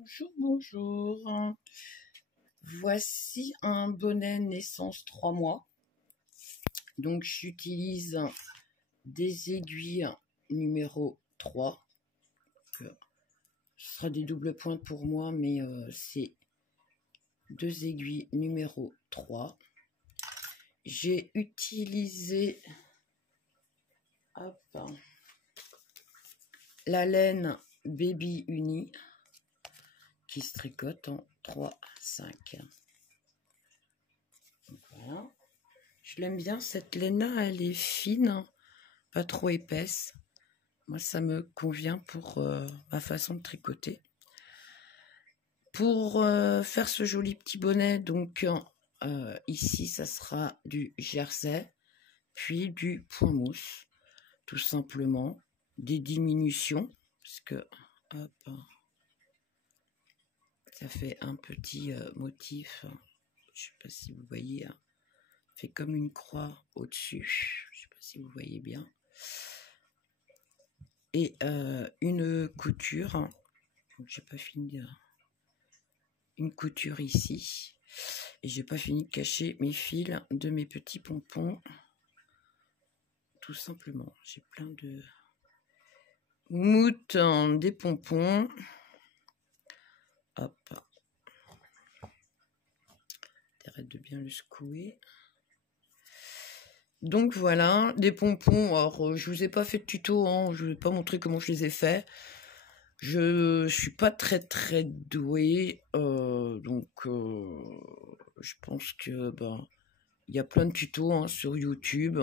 Bonjour, bonjour. Voici un bonnet naissance 3 mois. Donc j'utilise des aiguilles numéro 3. Ce sera des doubles pointes pour moi, mais c'est 2 aiguilles numéro 3. J'ai utilisé la laine Baby Uni qui se tricote en 3-5. Voilà. Je l'aime bien cette laine-là, elle est fine, pas trop épaisse. Moi, ça me convient pour ma façon de tricoter. Pour faire ce joli petit bonnet, donc ici, ça sera du jersey, puis du point mousse, tout simplement, des diminutions, parce que hop, ça fait un petit motif, je sais pas si vous voyez, fait comme une croix au-dessus, je sais pas si vous voyez bien, et une couture, j'ai pas fini, une couture ici, et j'ai pas fini de cacher mes fils de mes petits pompons, tout simplement. J'ai plein de moutons, des pompons, hop, t'arrêtes de bien le secouer. Donc voilà, des pompons. Alors je vous ai pas fait de tuto, hein, je vous ai pas montré comment je les ai faits. Je suis pas très douée, donc je pense que il y a plein de tutos hein, sur YouTube.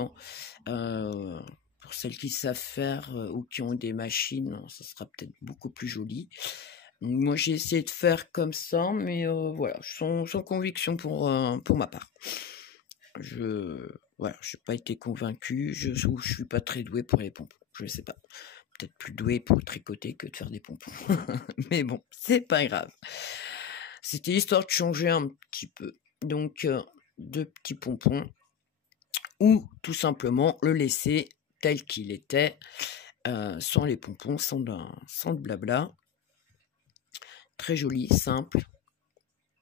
Pour celles qui savent faire ou qui ont des machines, ça sera peut-être beaucoup plus joli. Donc, moi j'ai essayé de faire comme ça, mais voilà, sans conviction pour ma part. Voilà, je n'ai pas été convaincue, je suis pas très douée pour les pompons, je ne sais pas. Peut-être plus douée pour tricoter que de faire des pompons. Mais bon, c'est pas grave. C'était histoire de changer un petit peu. Donc, 2 petits pompons. Ou tout simplement le laisser tel qu'il était, sans les pompons, sans de blabla. Très joli, simple.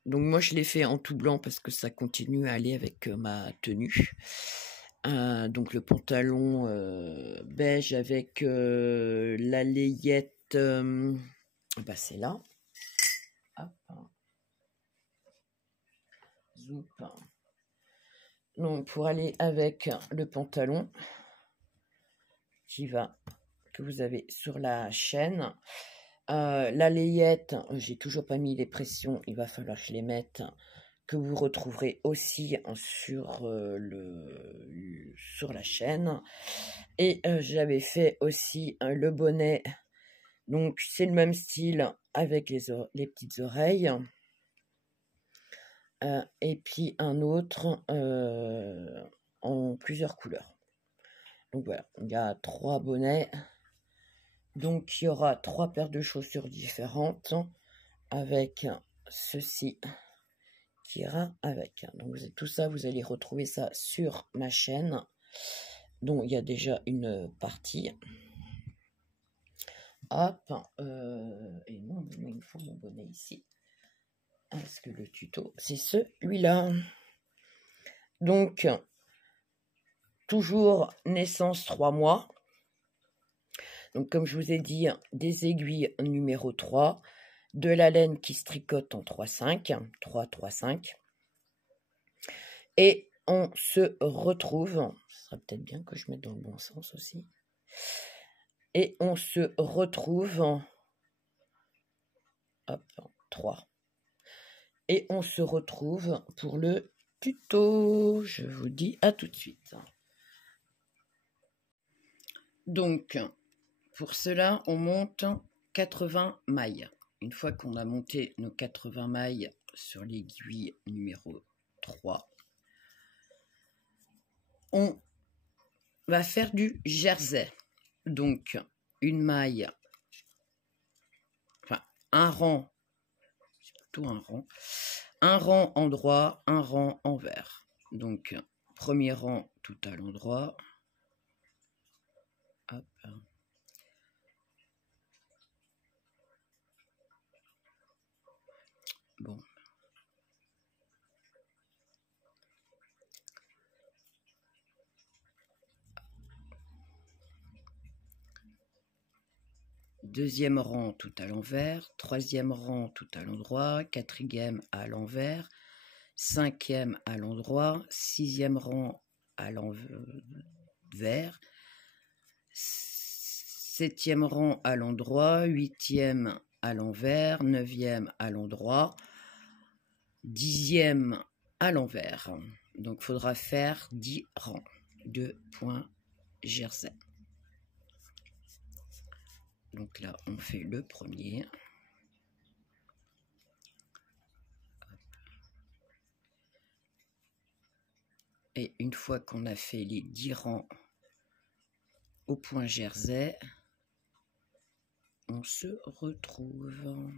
Donc moi je l'ai fait en tout blanc parce que ça continue à aller avec ma tenue. Donc le pantalon beige avec la layette, c'est là. Hop. Zoup. Donc pour aller avec le pantalon que vous avez sur la chaîne. La layette, j'ai toujours pas mis les pressions, il va falloir que je les mette, que vous retrouverez aussi sur la chaîne. Et j'avais fait aussi le bonnet, donc c'est le même style avec les petites oreilles. Et puis un autre en plusieurs couleurs. Donc voilà, il y a 3 bonnets. Donc, il y aura 3 paires de chaussures différentes avec ceci qui ira avec. Donc, tout ça, vous allez retrouver ça sur ma chaîne. Donc, il y a déjà une partie. Hop. Et non, il me faut mon bonnet ici. Est-ce que le tuto, c'est celui-là. Donc, toujours naissance 3 mois. Donc, comme je vous ai dit, des aiguilles numéro 3, de la laine qui se tricote en 3-5, 3-3-5. Et on se retrouve, ce serait peut-être bien que je mette dans le bon sens aussi. Et on se retrouve, hop, 3. Et on se retrouve pour le tuto. Je vous dis à tout de suite. Donc, pour cela, on monte 80 mailles. Une fois qu'on a monté nos 80 mailles sur l'aiguille numéro 3, on va faire du jersey. Donc, une maille, enfin, un rang, c'est plutôt un rang endroit, un rang envers. Donc, premier rang tout à l'endroit. Hop. deuxième rang tout à l'envers, troisième rang tout à l'endroit, quatrième à l'envers, cinquième à l'endroit, sixième rang à l'envers, septième rang à l'endroit, huitième à l'envers, neuvième à l'endroit, dixième à l'envers. Donc, il faudra faire 10 rangs de points jersey. Donc là, on fait le premier. Et une fois qu'on a fait les 10 rangs au point jersey, on se retrouve.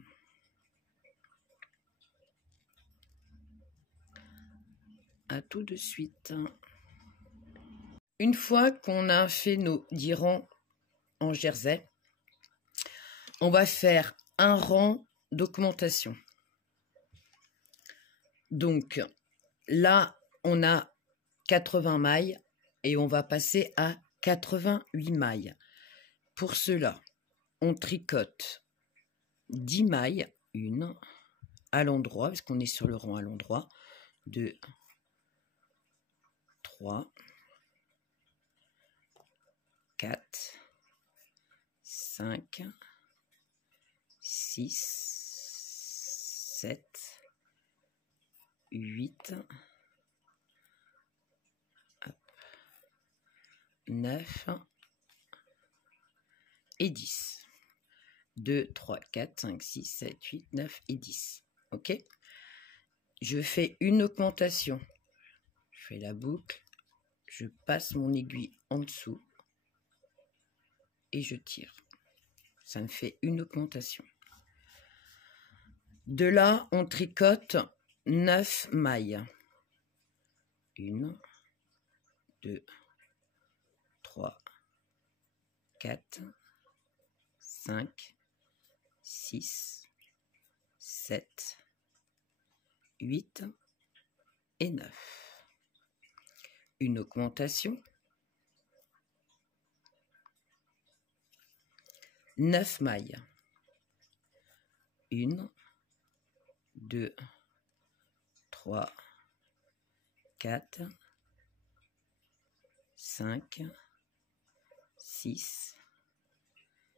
À tout de suite. Une fois qu'on a fait nos 10 rangs en jersey, on va faire un rang d'augmentation. Donc là, on a 80 mailles et on va passer à 88 mailles. Pour cela, on tricote 10 mailles, une à l'endroit, parce qu'on est sur le rang à l'endroit, 2, 3, 4, 5, 6, 7, 8, 9 et 10. 2, 3, 4, 5, 6, 7, 8, 9 et 10. Ok? Je fais une augmentation. Je fais la boucle. Je passe mon aiguille en dessous. Et je tire. Ça me fait une augmentation. De là, on tricote 9 mailles. 1, 2, 3, 4, 5, 6, 7, 8 et 9. Une augmentation. 9 mailles. 1, 2, 3, 4, 5, 6,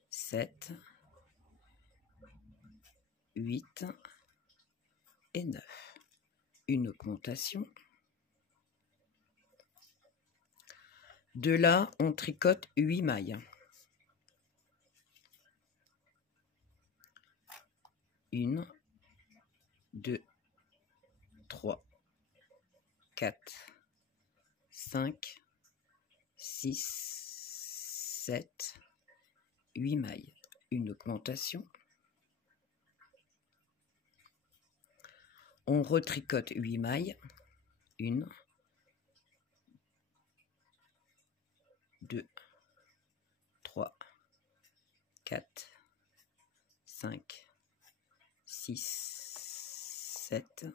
7, 8 et 9. Une augmentation. De là, on tricote 8 mailles. 1, 2, 3, 4, 5, 6, 7, 8 mailles. Une augmentation. On retricote 8 mailles. 1, 2, 3, 4, 5, 6, 7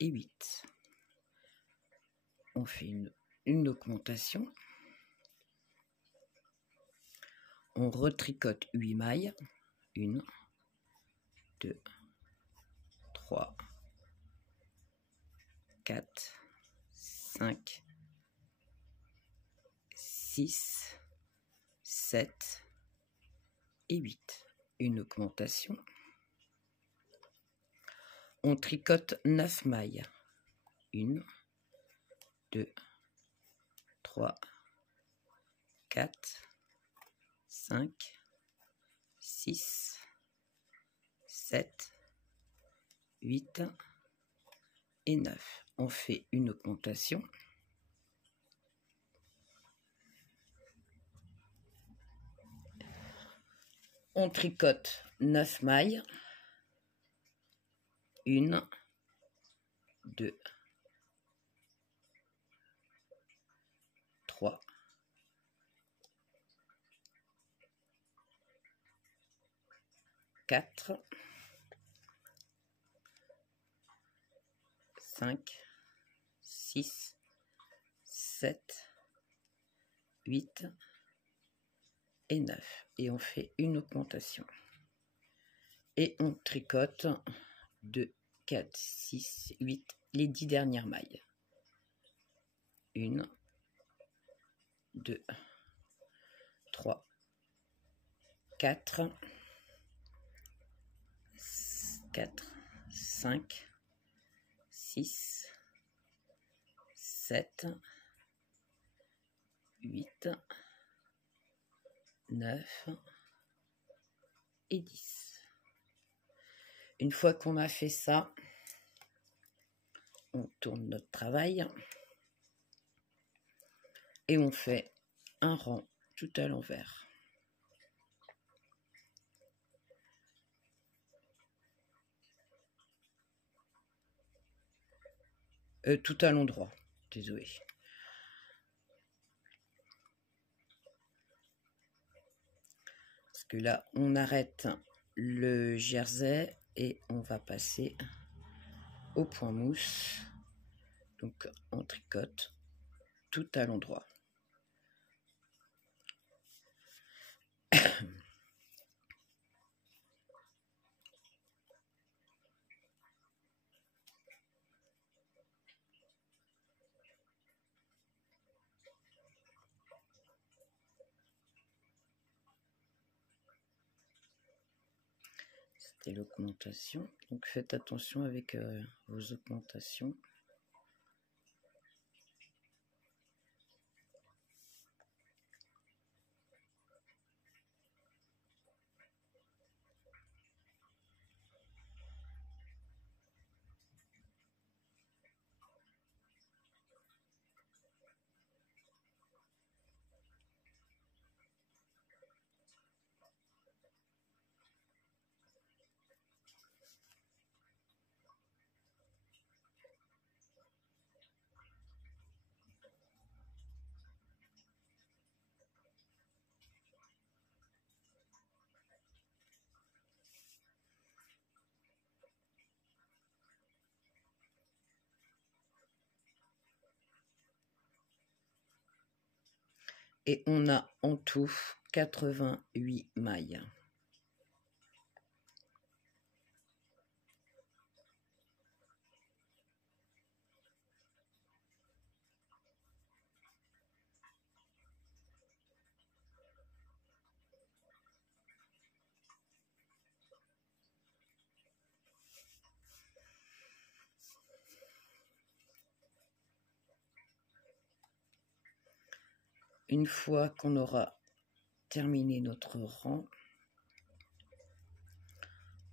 et 8. On fait une augmentation. On retricote 8 mailles. 1, 2, 3, 4, 5, 6, 7 et 8. Une augmentation. On tricote 9 mailles. 1, 2, 3, 4, 5, 6, 7, 8 et 9. On fait une augmentation. On tricote 9 mailles. 1, 2, 3, 4, 5, 6, 7, 8 et 9. Et on fait une augmentation. Et on tricote 2, 4, 6, 8, les 10 dernières mailles. 1, 2, 3, 4, 5, 6, 7, 8, 9 et 10. Une fois qu'on a fait ça, on tourne notre travail et on fait un rang tout à l'envers. Tout à l'endroit, désolé. Parce que là, on arrête le jersey et on va passer au point mousse. Donc, on tricote tout à l'endroit. C'était l'augmentation. Donc, faites attention avec vos augmentations. Et on a en tout 88 mailles. Une fois qu'on aura terminé notre rang,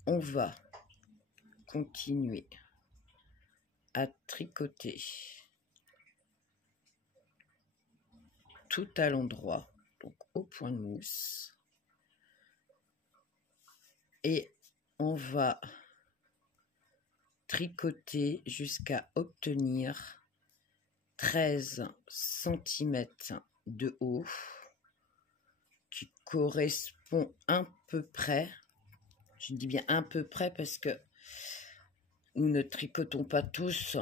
on va continuer à tricoter tout à l'endroit, donc au point de mousse, et on va tricoter jusqu'à obtenir 13 cm de haut, qui correspond à peu près, je dis bien à peu près parce que nous ne tricotons pas tous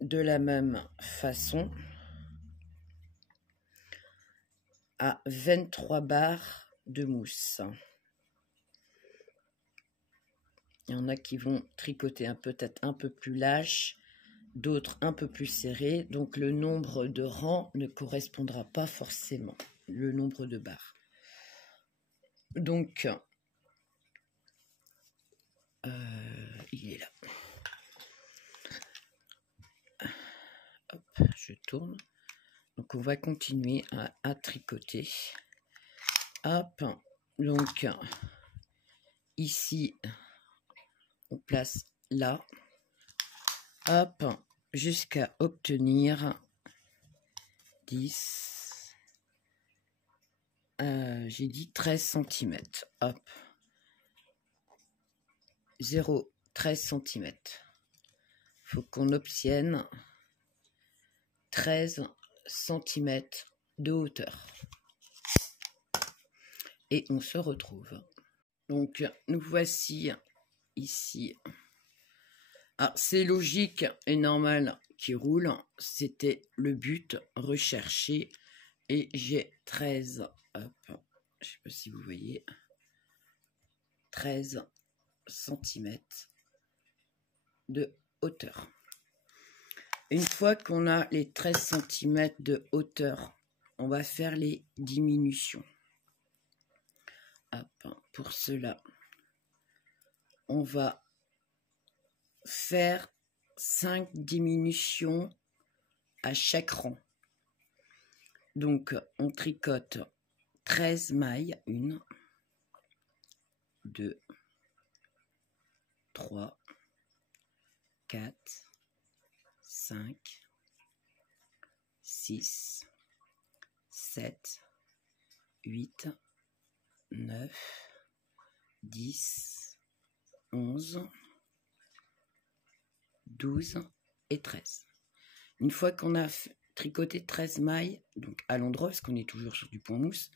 de la même façon, à 23 barres de mousse. Il y en a qui vont tricoter peut-être un peu plus lâche, d'autres un peu plus serrés, donc le nombre de rangs ne correspondra pas forcément, le nombre de barres. Donc, il est là. Hop, je tourne. Donc, on va continuer à tricoter. Hop, donc, ici, on place là. Hop, jusqu'à obtenir 10, j'ai dit 13 cm. Hop, 0, 13 cm. Il faut qu'on obtienne 13 cm de hauteur. Et on se retrouve. Donc, nous voici ici. Ah, c'est logique et normal qu'il roule. C'était le but recherché. Et j'ai 13 hop, je sais pas si vous voyez, 13 cm de hauteur. Une fois qu'on a les 13 cm de hauteur, on va faire les diminutions. Hop, pour cela, on va faire 5 diminutions à chaque rang. Donc, on tricote 13 mailles, 1, 2, 3, 4, 5, 6, 7, 8, 9, 10, 11, 12 et 13. Une fois qu'on a tricoté 13 mailles, donc à l'endroit, parce qu'on est toujours sur du point mousse,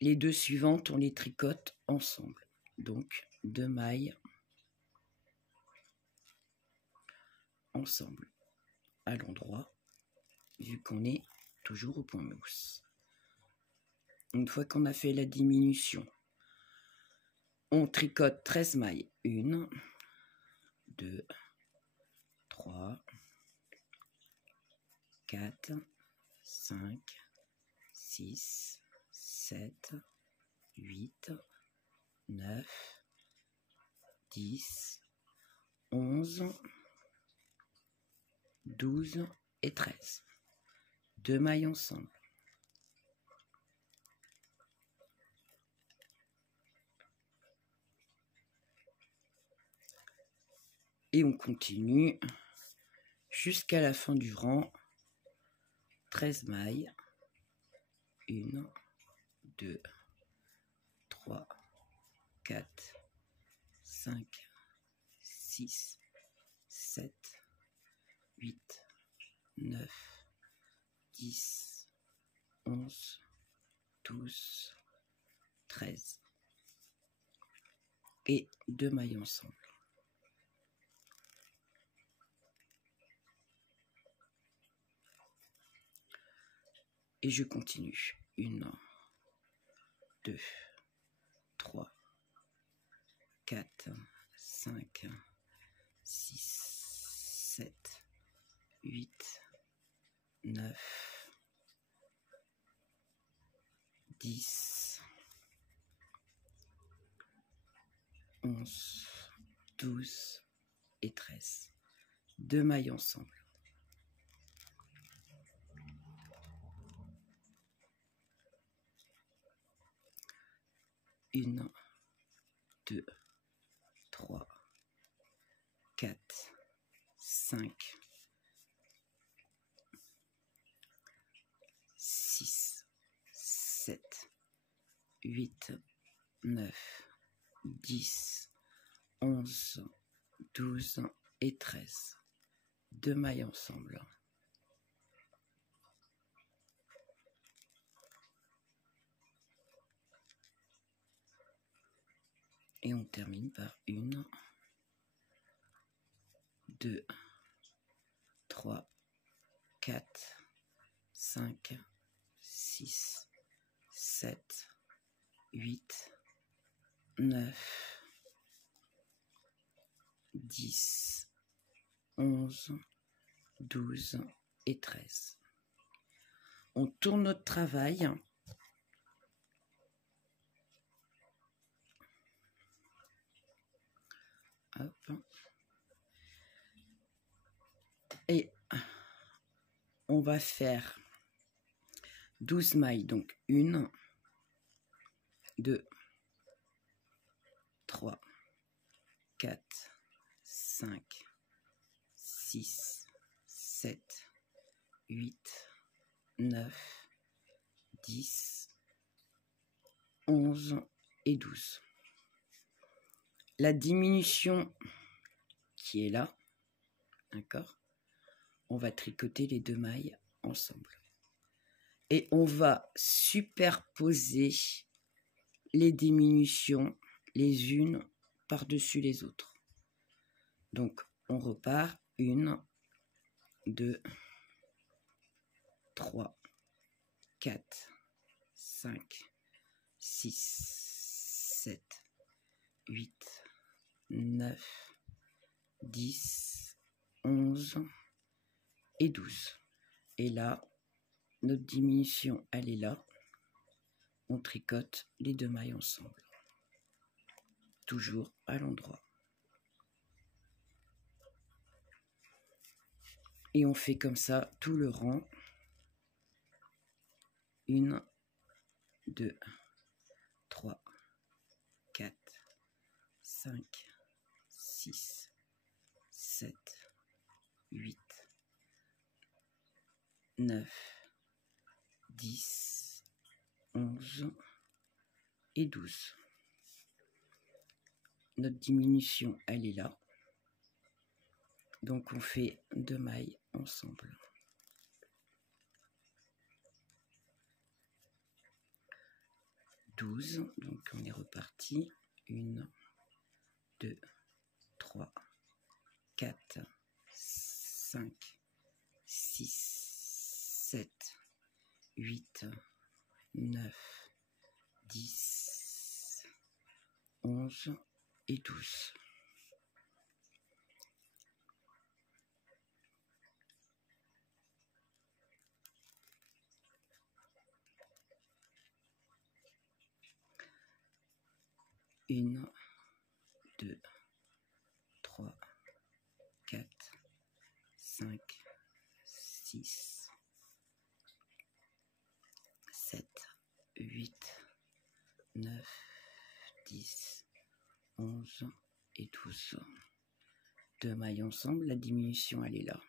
les deux suivantes, on les tricote ensemble. Donc, 2 mailles ensemble à l'endroit, vu qu'on est toujours au point mousse. Une fois qu'on a fait la diminution, on tricote 13 mailles. 1, 2, 3, 4, 5, 6, 7, 8, 9, 10, 11, 12 et 13. 2 mailles ensemble. Et on continue jusqu'à la fin du rang. 13 mailles. 1, 2, 3, 4, 5, 6, 7, 8, 9, 10, 11, 12, 13. Et 2 mailles ensemble. Et je continue. 1, 2, 3, 4, 5, 6, 7, 8, 9, 10, 11, 12 et 13. 2 mailles ensemble. Une, 2, 3, 4, 5, 6, 7, 8, 9, 10, 11, 12 et 13. 2 mailles ensemble. Et on termine par 1, 2, 3, 4, 5, 6, 7, 8, 9, 10, 11, 12 et 13. On tourne notre travail. Hop. Et on va faire 12 mailles. Donc 1, 2, 3, 4, 5, 6, 7, 8, 9, 10, 11 et 12. La diminution qui est là, d'accord, on va tricoter les 2 mailles ensemble. Et on va superposer les diminutions les unes par-dessus les autres. Donc, on repart 1, 2, 3, 4, 5, 6, 7, 8, 9, 10, 11 et 12. Et là, notre diminution, elle est là. On tricote les 2 mailles ensemble. Toujours à l'endroit. Et on fait comme ça tout le rang. 1, 2, 3, 4, 5, 6, 7, 8, 9, 10, 11 et 12. Notre diminution, elle est là. Donc on fait 2 mailles ensemble. Donc on est reparti. 1, 2, 3, 4, 5, 6, 7, 8, 9, 10, 11 et 12. Une, 2, 3, 4, 5, 6, 7, 8, 9, 10, 11 et 12. 2 mailles ensemble, la diminution elle est là.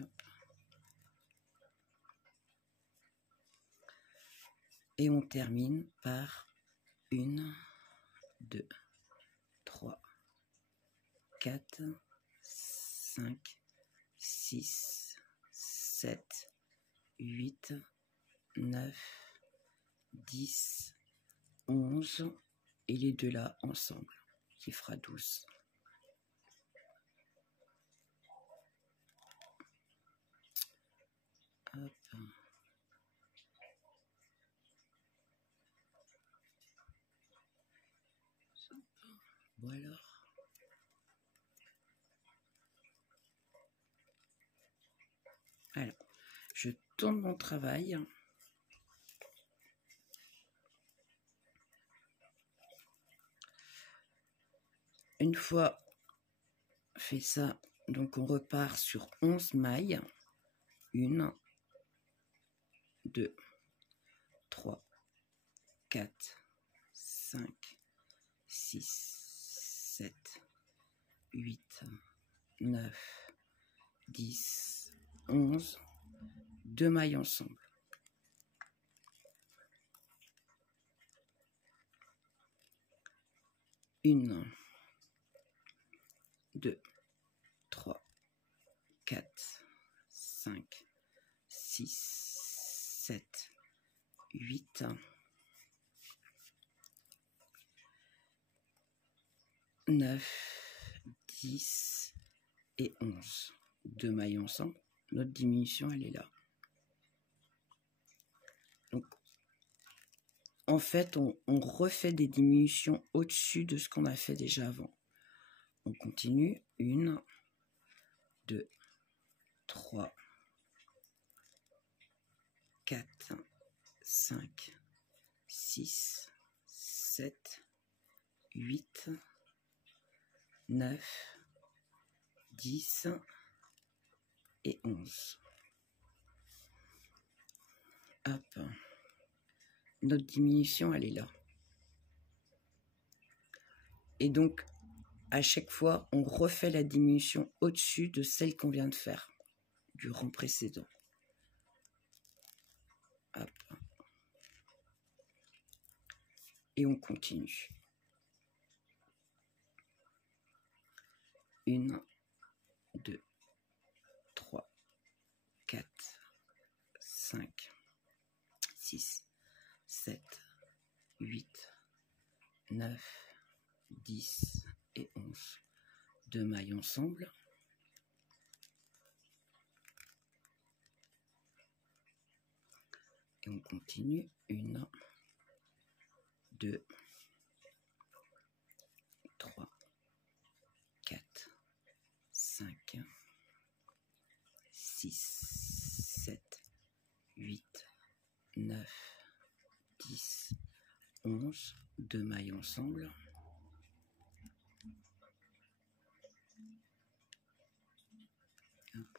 Hop. Et on termine par 1, 2, 3, 4, 5, 6, 7, 8, 9, 10, 11 et les 2 là ensemble, qui fera 12. Hop. Bon alors. Alors, je tourne mon travail. Une fois fait ça, donc on repart sur 11 mailles. 1, 2, 3, 4, 5, 6, 7, 8, 9, 10, 11, 2 mailles ensemble. Une, 2, 3, 4, 5, 6, 7, 8, 9, 10 et 11. 2 mailles ensemble. Notre diminution, elle est là. Donc, en fait, on refait des diminutions au-dessus de ce qu'on a fait déjà avant. On continue. 1, 2, 3, 4, 5, 6, 7, 8, 9, 10 et 11. Hop. Notre diminution, elle est là. Et donc, à chaque fois, on refait la diminution au-dessus de celle qu'on vient de faire, du rang précédent. Hop. Et on continue. 1, 2, 3, 4, 5, 6, 7, 8, 9, 10 et 11. 2 mailles ensemble. Et on continue. 1, 2, 3, 4, 5, 6, 7, 8, 9, 10, 11, 2 mailles ensemble. Hop.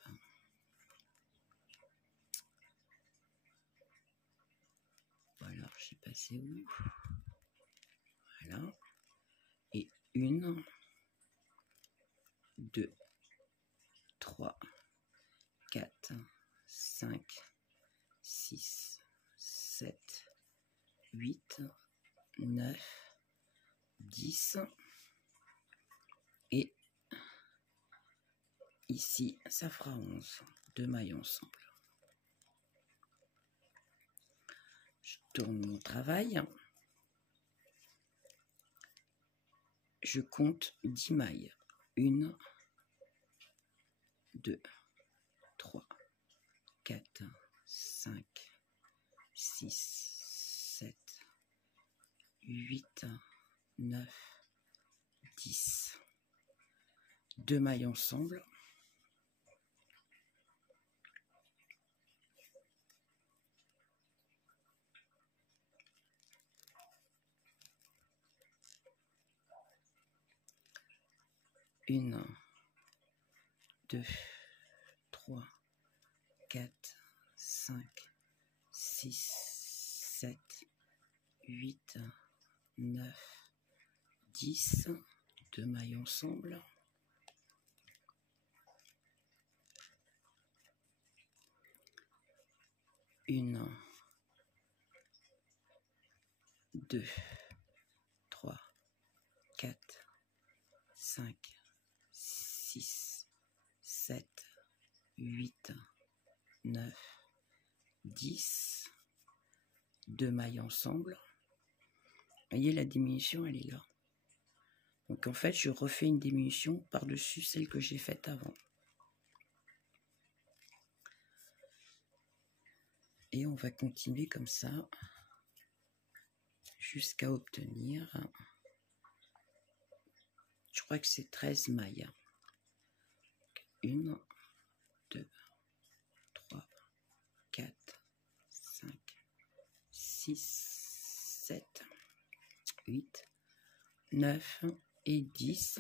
Voilà, je sais pas c'est où. Voilà. Et 1, 2, 3, 4, 5, 6, 7, 8, 9, 10. Et ici, ça fera 11. 2 mailles ensemble. Je tourne mon travail. Je compte 10 mailles. 1, 2, 3, 4, 5, 6, 7, 8, 9, 10. 2 mailles ensemble. Une, 2, 3, 4, 5, 6, 7, 8, 9, 10. 2 mailles ensemble. Une, 2, 3, 4, 5, 6, 7, 8, 9, 10. 2 mailles ensemble. Vous voyez, la diminution, elle est là. Donc en fait, je refais une diminution par-dessus celle que j'ai faite avant. Et on va continuer comme ça jusqu'à obtenir, je crois que c'est 13 mailles. 1, 2, 3, 4, 5, 6, 7, 8, 9 et 10.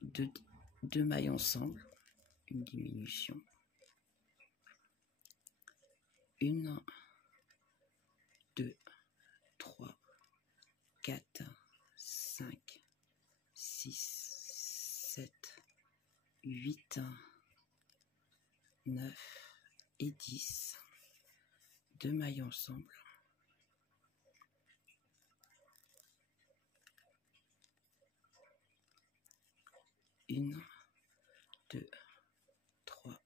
2 mailles ensemble, une diminution. 1, 2, 3, 4, 5, 6, 7, 8, 9 et 10. 2 mailles ensemble. Une, 2, 3,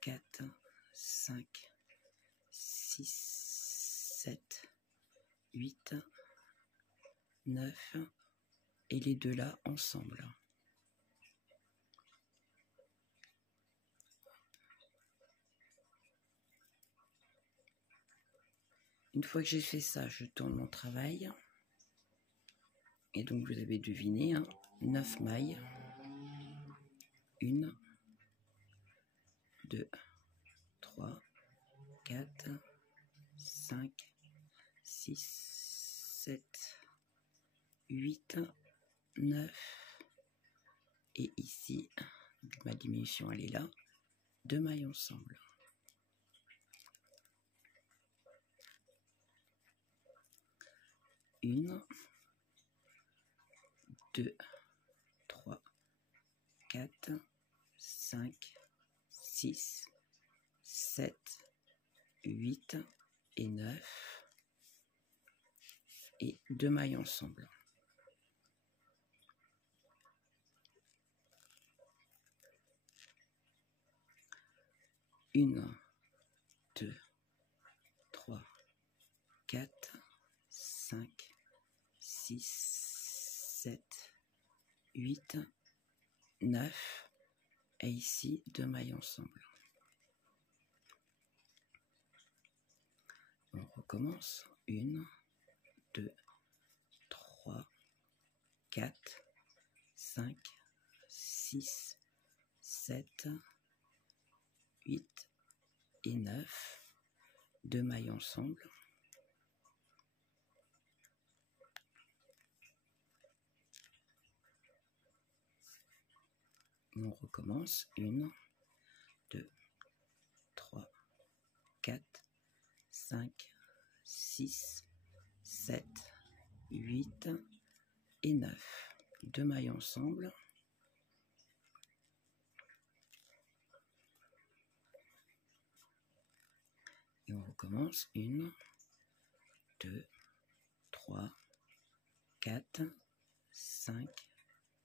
4, 5, 6, 7, 8, 9 et les deux là ensemble. Une fois que j'ai fait ça, je tourne mon travail. Et donc vous avez deviné, 9 mailles. 1, 2, 3, 4, 5, 6, 7, 8, 9. Et ici, ma diminution elle est là. 2 mailles ensemble. 1, 2, 3, 4, 5, 6, 7, 8 et 9. Et 2 mailles ensemble. Une, 2, 3, 4, 5, 6, 7, 8, 9. Et ici, 2 mailles ensemble. recommence. 1, 2, 3, 4, 5, 6, 7, 8 et 9. 2 mailles ensemble. Et on recommence. 1, 2, 3, 4, 5, 6, 7, 8 et 9. 2 mailles ensemble. Et on recommence. 1, 2, 3, 4, 5,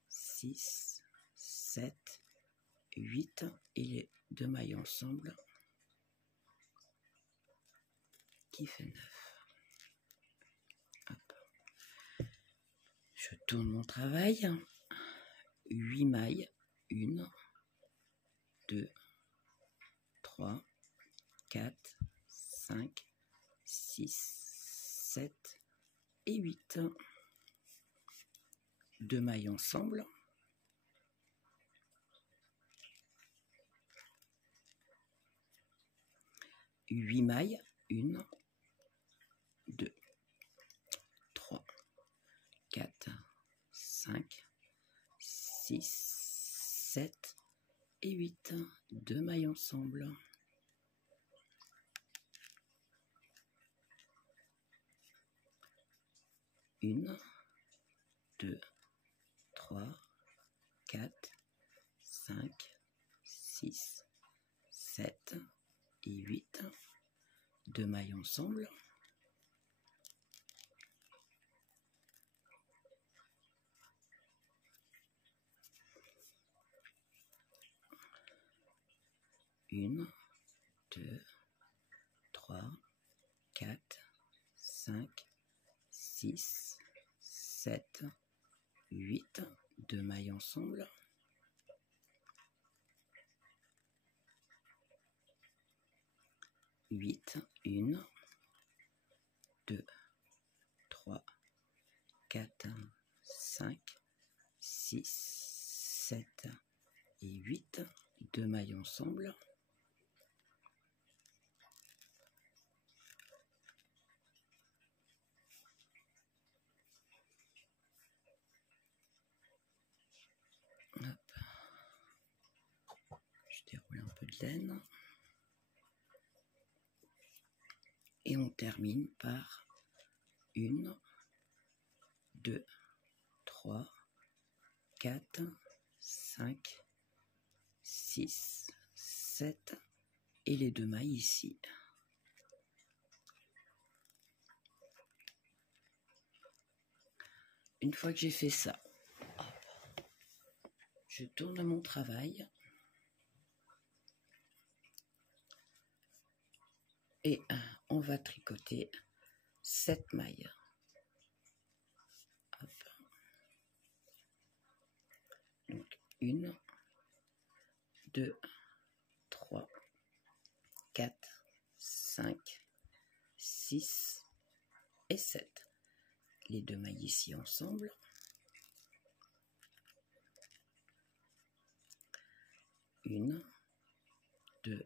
6, 7, 8 et les 2 mailles ensemble qui fait 9. Hop. Je tourne mon travail. 8 mailles. 1, 2, 3, 4, 5, 6, 7 et 8. 2 mailles ensemble. Huit mailles. 1, 2, 3, 4, 5, 6, 7 et 8. 2 mailles ensemble. 1, 2, 3, 4, 5, 6, 7 et 8. 2 mailles ensemble. 1, 2, 3, 4, 5, 6, 7, 8. 2 mailles ensemble. 8, 1, 2, 3, 4, 5, 6, 7 et 8. 2 mailles ensemble. 'de laine. Et on termine par 1, 2, 3, 4, 5, 6, 7 et les 2 mailles ici. Une fois que j'ai fait ça, hop, je tourne mon travail et on va tricoter 7 mailles. Hop. Donc 1, 2, 3, 4, 5, 6 et 7. Les 2 mailles ici ensemble. Une, 2,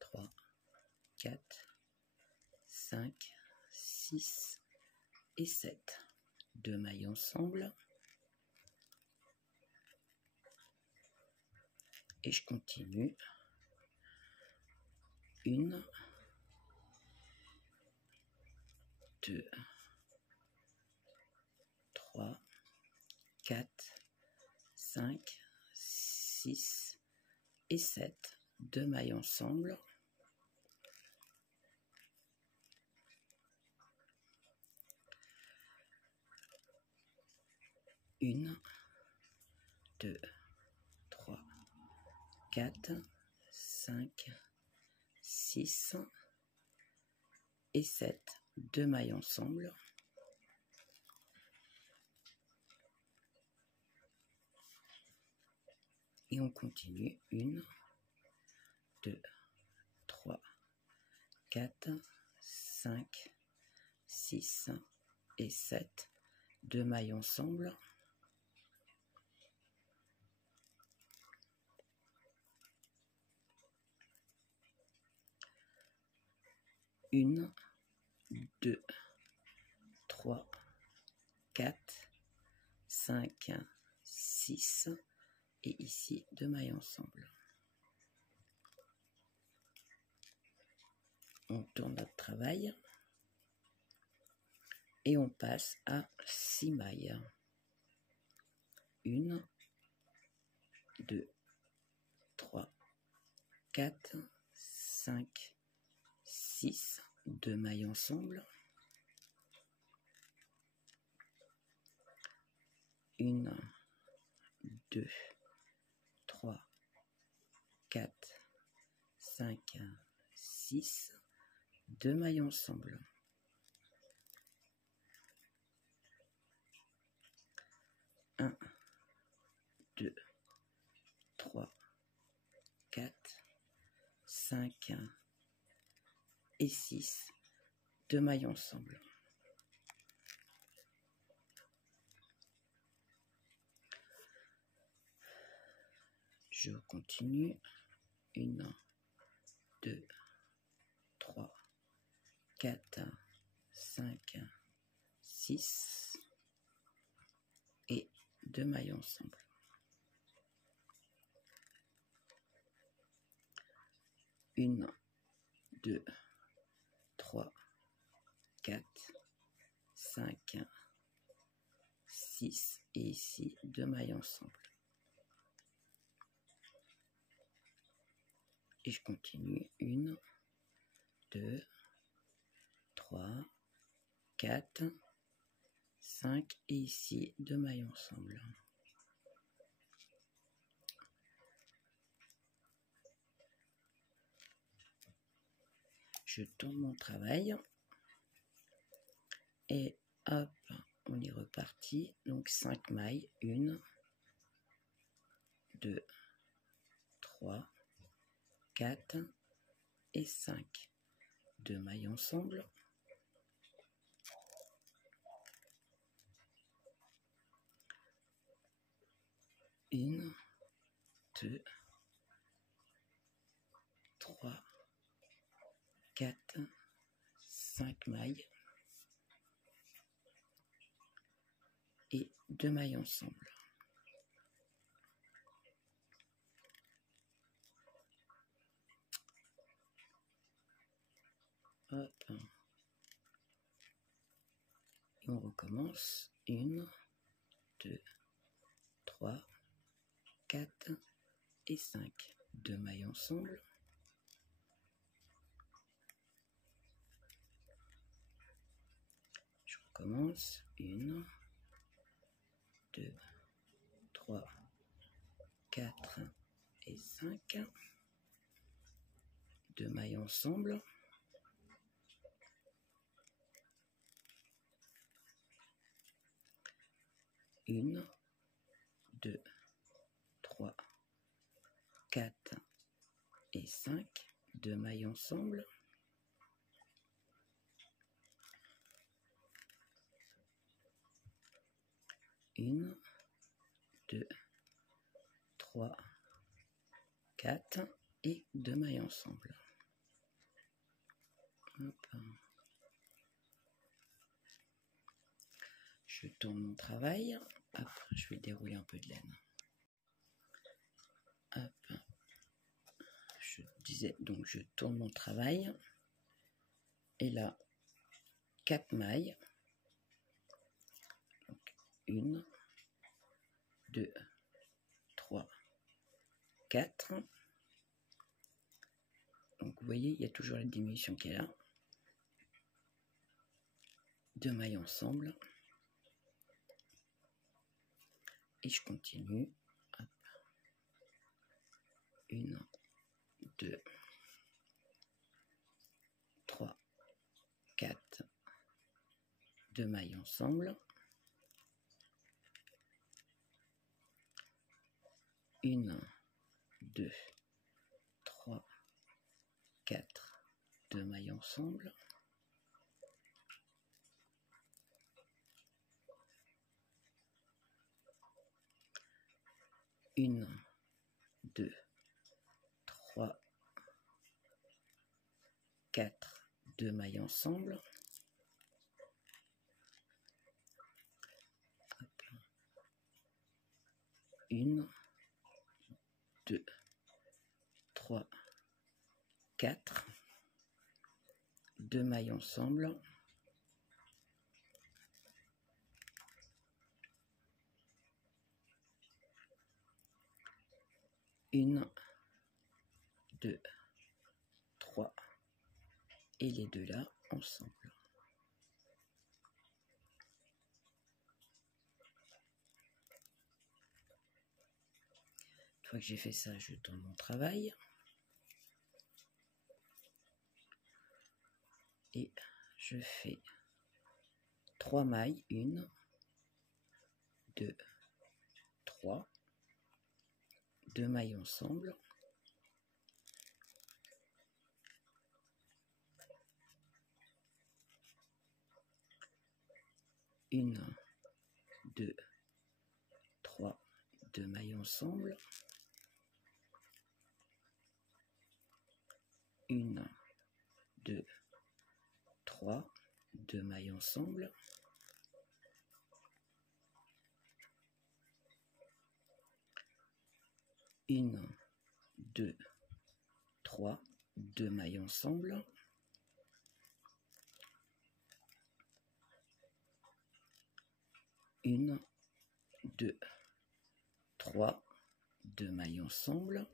3, 4, 5, 6 et 7. 2 mailles ensemble. Et je continue. 1, 2, 3, 4, 5, 6 et 7. 2 mailles ensemble. Une, 2, 3, 4, 5, 6 et 7. 2 mailles ensemble. Et on continue. 1, 2, 3, 4, 5, 6 et 7, 2 mailles ensemble. Une, 2, 3, 4, 5, 6 et ici 2 mailles ensemble. On tourne notre travail et on passe à 6 mailles. 1, 2, 3, 4, 5, 6, 2 mailles ensemble. 1, 2, 3, 4, 5, 6, 2 mailles ensemble. 1, 2, 3, 4, 5 et 6, 2 mailles ensemble. Je continue. 1, 2, 3, 4, 5, 6 et 2 mailles ensemble. 1, 2, 3, 4, 5, 6 et ici 2 mailles ensemble. Et je continue. 1, 2, 3, 4, 5 et ici 2 mailles ensemble. Je tourne mon travail et hop, on est reparti. Donc 5 mailles. 1, 2, 3, 4 et 5. 2 mailles ensemble. 1, 2, 3, 4, 5 mailles et 2 mailles ensemble. Hop. Et on recommence. 1, 2, 3, 4 et 5. 2 mailles ensemble. Je recommence. 1, 2, 3, 4 et 5. 2 mailles ensemble. 1, 2, 3, 4 et 5. 2 mailles ensemble. 1, 2, 3, 4 et 2 mailles ensemble. Hop. Je tourne mon travail. Hop, je vais dérouler un peu de laine. Hop. Je disais, donc je tourne mon travail. Et là, 4 mailles. Donc 1, 2, 3, 4. Donc vous voyez, il y a toujours la diminution qui est là. 2 mailles ensemble. Et je continue. Hop. 1, 2, 3, 4, 2 mailles ensemble. 1, 2, 3, 4, 2 mailles ensemble. 1, 2, 3, 4, 2 mailles ensemble. 1, 2, 3, 4, 2 mailles ensemble. 1, 2, 3 et les deux là ensemble. Une fois que j'ai fait ça, je tourne mon travail. Et je fais 3 mailles, 1, 2, 3, 2 mailles ensemble. 1, 2, 3, 2 mailles ensemble. 1, 2, 3, 2 mailles ensemble. 1, 2, 3, 2 mailles ensemble. 1, 2, 3, 2 mailles ensemble.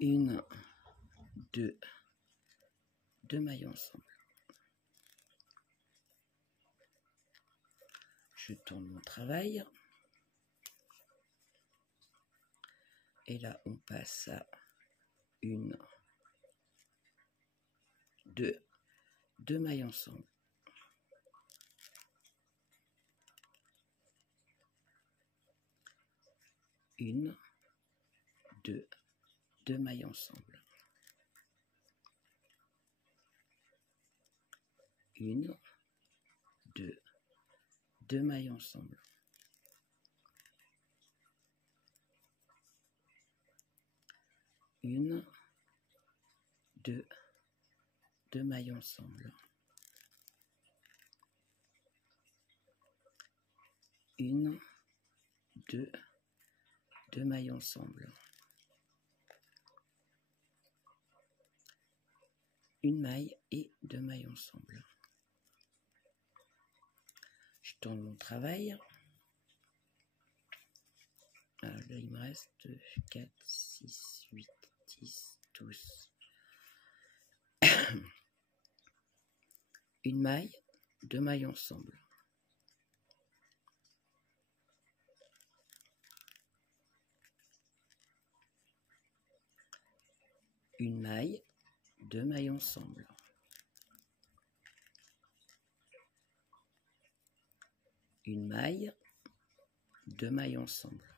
1, 2, 2 mailles ensemble. Je tourne mon travail. Et là, on passe à 1, 2, 2 mailles ensemble. 1, 2, 2 mailles ensemble. 1, 2, 2 mailles ensemble. 1, 2, 2 mailles ensemble. 1, 2, 2 mailles ensemble. 1 maille et 2 mailles ensemble. Je tourne mon travail. Alors là, il me reste 4, 6, 8, 10, 12. Une maille, 2 mailles ensemble. Une maille, 2 mailles ensemble. Une maille, 2 mailles ensemble.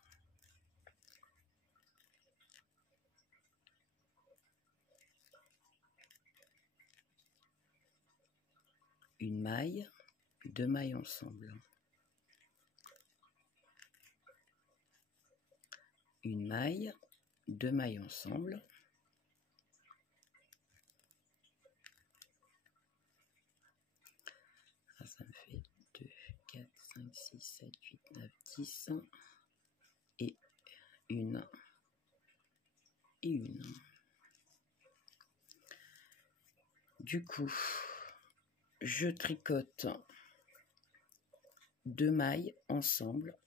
Une maille, 2 mailles ensemble. Une maille, 2 mailles ensemble. Ça me fait 2, 4, 5, 6, 7, 8, 9, 10. Et une. Et une. Du coup, je tricote 2 mailles ensemble.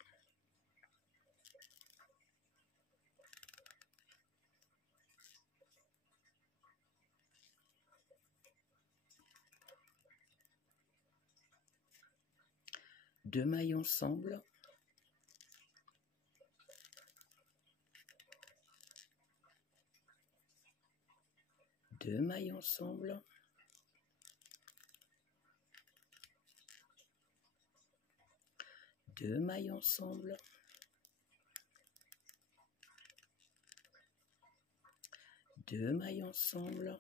Deux mailles ensemble. Deux mailles ensemble. Deux mailles ensemble. Deux mailles ensemble.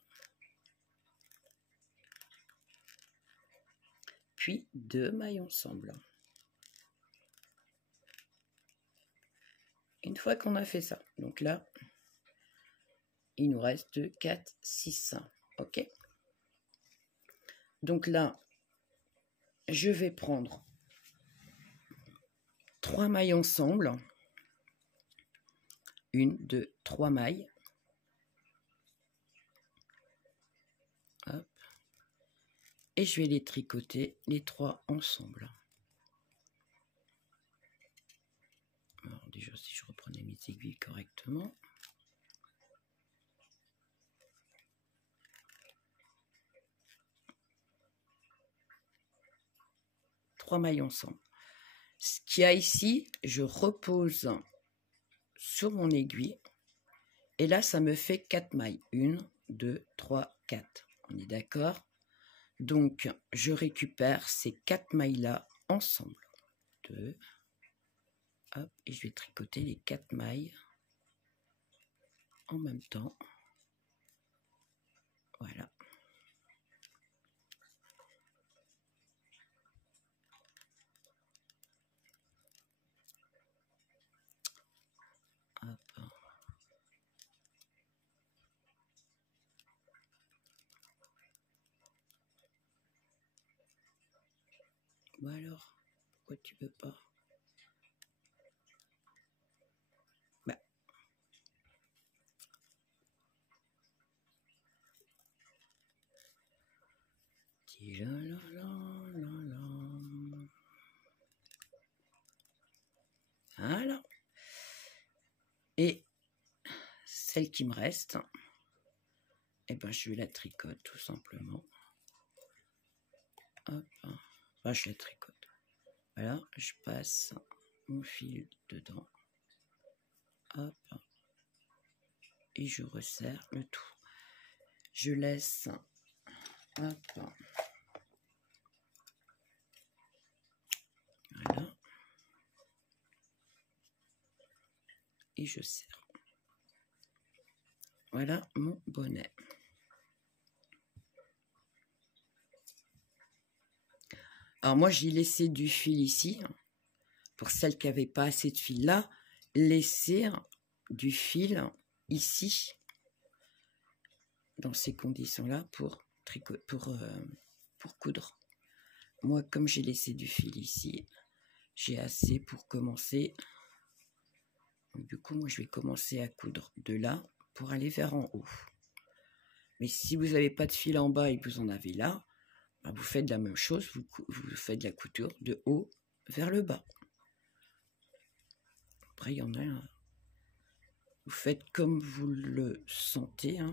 puis 2 mailles ensemble. Une fois qu'on a fait ça, donc là, il nous reste 4, 6, ok. Donc là, je vais prendre 3 mailles ensemble, 1, 2, 3 mailles. Hop. Et je vais les tricoter, les 3 ensemble. Alors déjà, si je reprenais mes aiguilles correctement. Trois mailles ensemble. Ce qu'il y a ici, je repose sur mon aiguille. Et là, ça me fait 4 mailles. 1, 2, 3, 4. On est d'accord? Donc, je récupère ces 4 mailles-là ensemble. 2. Hop, et je vais tricoter les 4 mailles en même temps. Voilà. Hop. Bon alors, pourquoi tu veux pas? Bah. Voilà. Et celle qui me reste, eh ben, je la tricote tout simplement. Hop. Enfin, je la tricote. Voilà, je passe mon fil dedans. Hop. Et je resserre le tout. Je laisse. Hop. Voilà. Et je serre. Voilà mon bonnet. Alors moi, j'ai laissé du fil ici. Pour celles qui n'avaient pas assez de fil là, laissez du fil ici, dans ces conditions-là, pour coudre. Moi, comme j'ai laissé du fil ici, j'ai assez pour commencer. Donc, du coup, moi, je vais commencer à coudre de là pour aller vers en haut. Mais si vous n'avez pas de fil en bas et que vous en avez là, bah, vous faites la même chose, vous faites de la couture de haut vers le bas. Après, il y en a un. Vous faites comme vous le sentez. Hein.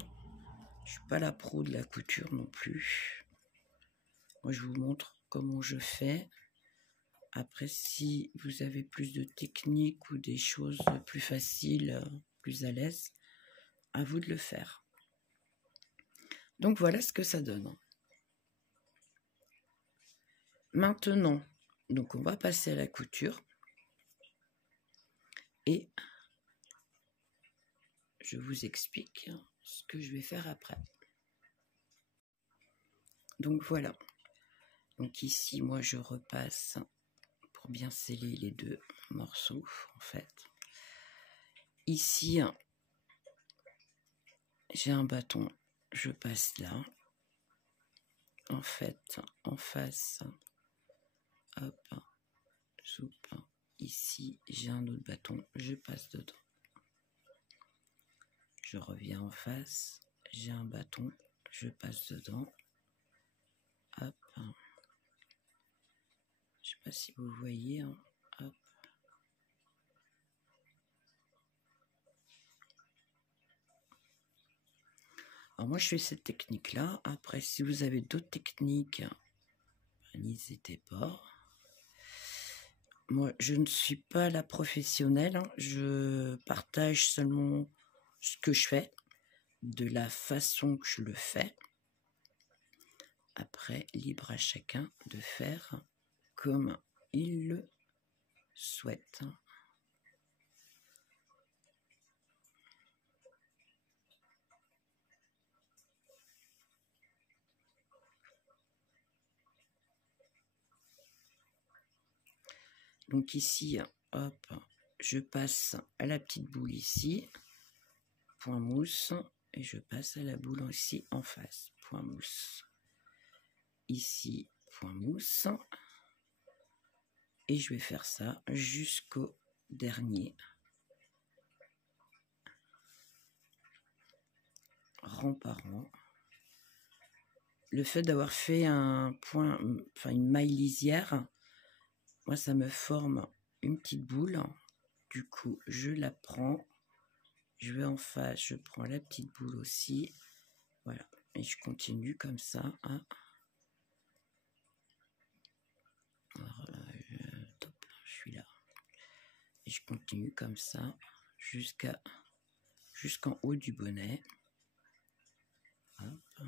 Je ne suis pas la pro de la couture non plus. Moi, je vous montre comment je fais. Après, si vous avez plus de technique ou des choses plus faciles, plus à l'aise, à vous de le faire. Donc, voilà ce que ça donne. Maintenant, donc on va passer à la couture. Et je vous explique ce que je vais faire après. Donc, voilà. Donc, ici, moi, je repasse pour bien sceller les deux morceaux, en fait. Ici, j'ai un bâton, je passe là. En fait, en face, hop, soupe. Ici, j'ai un autre bâton, je passe dedans. Je reviens en face, j'ai un bâton, je passe dedans. Hop. Je sais pas si vous voyez, hein. Hop. Alors moi, je fais cette technique-là. Après, si vous avez d'autres techniques, n'hésitez pas. Moi, je ne suis pas la professionnelle. Hein. Je partage seulement ce que je fais, de la façon que je le fais. Après, libre à chacun de faire comme il le souhaite. Donc ici, hop, je passe à la petite boule ici, point mousse, et je passe à la boule aussi en face, point mousse. Ici, point mousse. Et je vais faire ça jusqu'au dernier. Rang par rang. Le fait d'avoir fait un point, enfin une maille lisière, moi ça me forme une petite boule. Du coup, je la prends. Je vais en face, je prends la petite boule aussi. Voilà. Et je continue comme ça. Hein. Alors, je suis là. Et je continue comme ça jusqu'en haut du bonnet. Hop.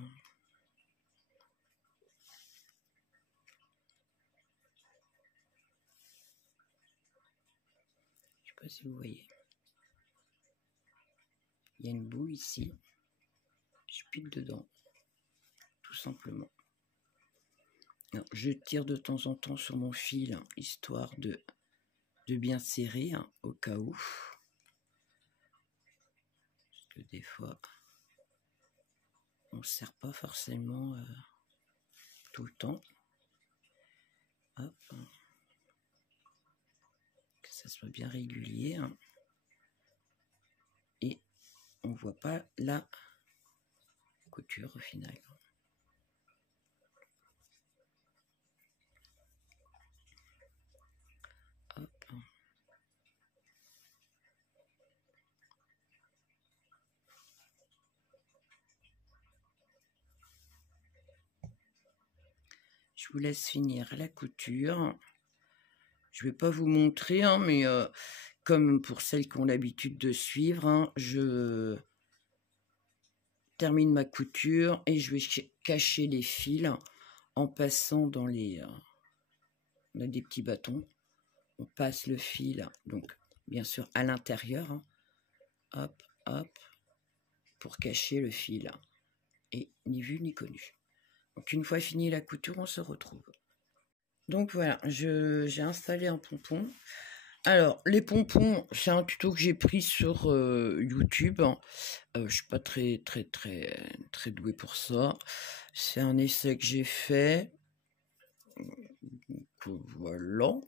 Je sais pas si vous voyez. Il y a une boule ici. Je pique dedans. Tout simplement. Alors, je tire de temps en temps sur mon fil, hein, histoire de bien serrer, hein, au cas où. Parce que des fois, on ne serre pas forcément tout le temps. Hop. Que ça soit bien régulier. Hein. Et on ne voit pas la couture au final. Hop. Je vous laisse finir la couture. Je ne vais pas vous montrer, hein, mais comme pour celles qui ont l'habitude de suivre, hein, je termine ma couture et je vais cacher les fils en passant dans les... on a des petits bâtons. On passe le fil, donc bien sûr à l'intérieur. Hein, hop, hop, pour cacher le fil. Et ni vu ni connu. Donc une fois fini la couture, on se retrouve. Donc voilà, j'ai installé un pompon. Alors, les pompons, c'est un tuto que j'ai pris sur YouTube. Je ne suis pas très douée pour ça. C'est un essai que j'ai fait. Donc, voilà.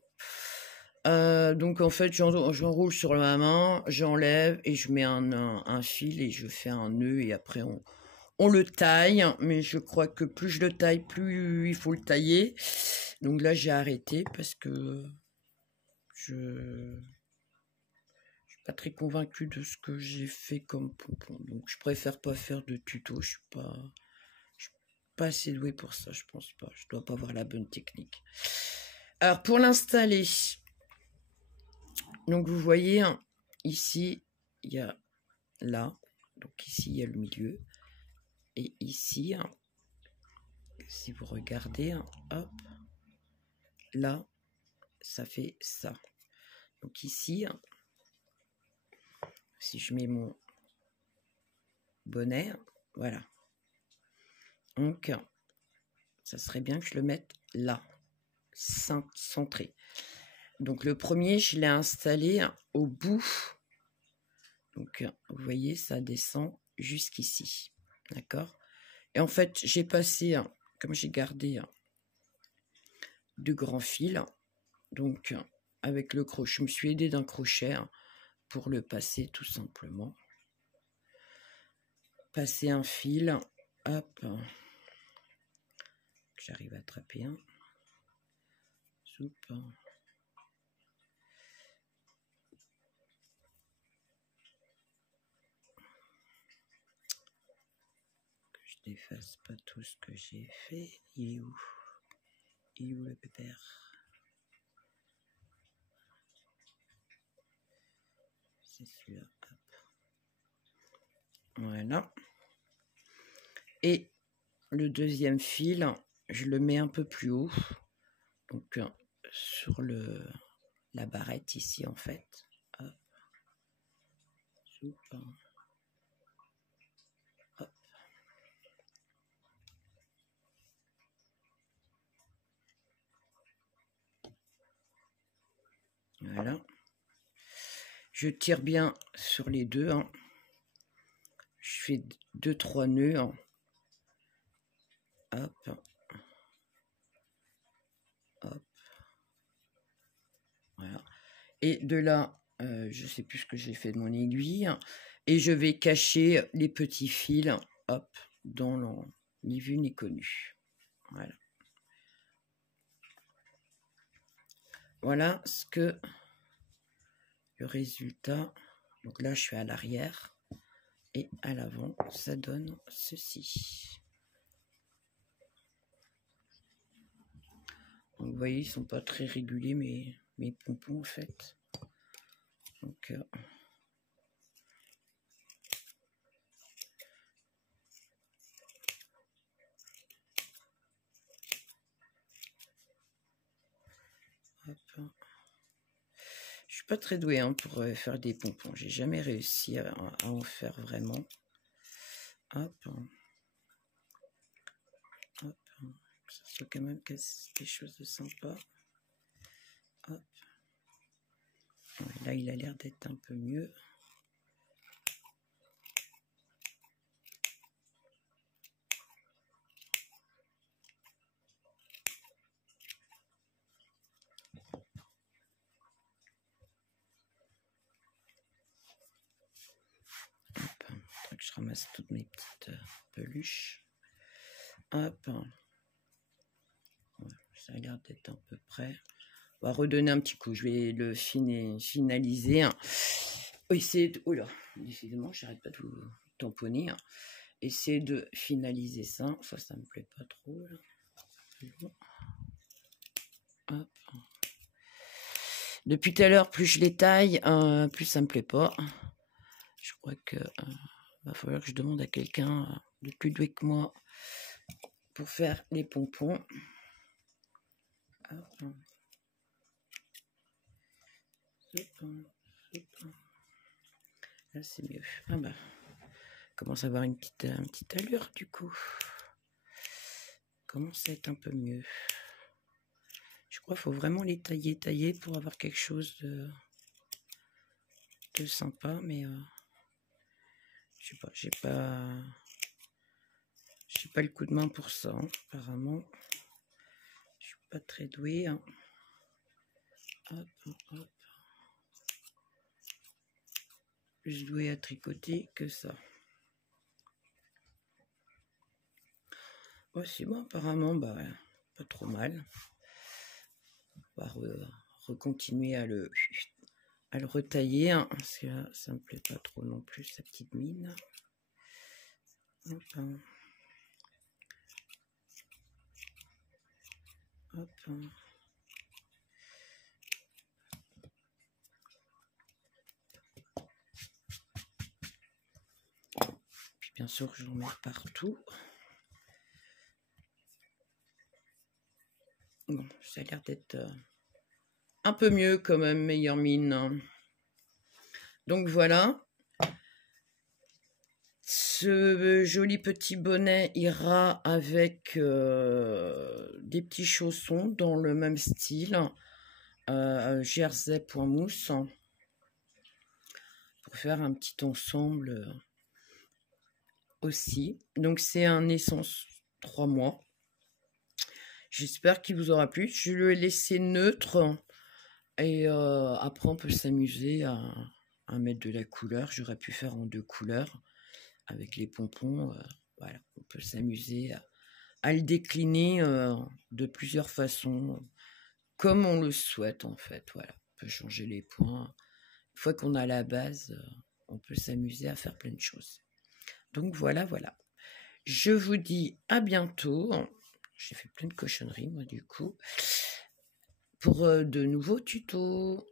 Donc en fait, j'enroule sur ma main, j'enlève et je mets un fil et je fais un nœud et après on le taille. Mais je crois que plus je le taille, plus il faut le tailler. Donc là, j'ai arrêté parce que je suis pas très convaincue de ce que j'ai fait comme pompon. Donc je préfère pas faire de tuto. Je suis pas assez douée pour ça, je pense pas. Je dois pas avoir la bonne technique. Alors pour l'installer, donc vous voyez ici il y a là, donc ici il y a le milieu et ici, si vous regardez, hop, là ça fait ça. Donc ici, si je mets mon bonnet, voilà. Donc, ça serait bien que je le mette là, centré. Donc, le premier, je l'ai installé au bout. Donc, vous voyez, ça descend jusqu'ici. D'accord? Et en fait, j'ai passé, comme j'ai gardé deux grands fils, donc avec le crochet, je me suis aidée d'un crochet pour le passer tout simplement. Passer un fil, hop, j'arrive à attraper un, soupe. Que je n'efface pas tout ce que j'ai fait. Il est où? Il est où le pépère? C'est celui-là. Voilà. Et le deuxième fil, je le mets un peu plus haut. Donc sur la barrette ici en fait. Hop. Soupe. Hop. Voilà. Je tire bien sur les deux. Hein. Je fais 2-3 nœuds. Hein. Hop. Hop. Voilà. Et de là, je ne sais plus ce que j'ai fait de mon aiguille. Hein. Et je vais cacher les petits fils. Hop. Dans le ni vu ni connu. Voilà. Voilà ce que le résultat. Donc là, je suis à l'arrière et à l'avant, ça donne ceci. Donc, vous voyez, ils sont pas très réguliers mes pompons en fait. Donc hop. Je suis pas très douée hein, pour faire des pompons. J'ai jamais réussi à en faire vraiment. Hop. Hop. Que ça soit quand même quelque chose de sympa. Hop. Là, il a l'air d'être un peu mieux. Je ramasse toutes mes petites peluches. Hop. Ouais, ça a l'air d'être à peu près. On va redonner un petit coup. Je vais le finaliser. Hein. Essayer de... Oh là, décidément, j'arrête pas de vous tamponner. Hein. Essayer de finaliser ça. Ça me plaît pas trop. Là. Hop. Depuis tout à l'heure, plus je les taille, plus ça me plaît pas. Je crois que va falloir que je demande à quelqu'un de plus doué que moi pour faire les pompons. Hop. Là c'est mieux. Ah bah, commence à avoir une petite allure du coup. Commence à être un peu mieux. Je crois qu'il faut vraiment les tailler pour avoir quelque chose de sympa, mais je sais pas, j'ai pas le coup de main pour ça, hein, apparemment. Je suis pas très douée. Hein. Hop, hop. Plus douée à tricoter que ça. Oh, c'est bon, apparemment, bah, pas trop mal. On va recontinuer à le retailler, hein, parce que là, ça me plaît pas trop non plus, sa petite mine. Hop, hein. Hop, hein. Puis bien sûr, j'en mets partout. Bon, ça a l'air d'être un peu mieux quand même, meilleure mine. Donc voilà. Ce joli petit bonnet ira avec des petits chaussons dans le même style. Jersey point mousse. Pour faire un petit ensemble aussi. Donc c'est un Essence 3 mois. J'espère qu'il vous aura plu. Je le ai laissé neutre. Et après, on peut s'amuser à mettre de la couleur. J'aurais pu faire en 2 couleurs. Avec les pompons, voilà. On peut s'amuser à le décliner de plusieurs façons. Comme on le souhaite, en fait. Voilà. On peut changer les points. Une fois qu'on a la base, on peut s'amuser à faire plein de choses. Donc, voilà, voilà. Je vous dis à bientôt. J'ai fait plein de cochonneries, moi, du coup, pour de nouveaux tutos.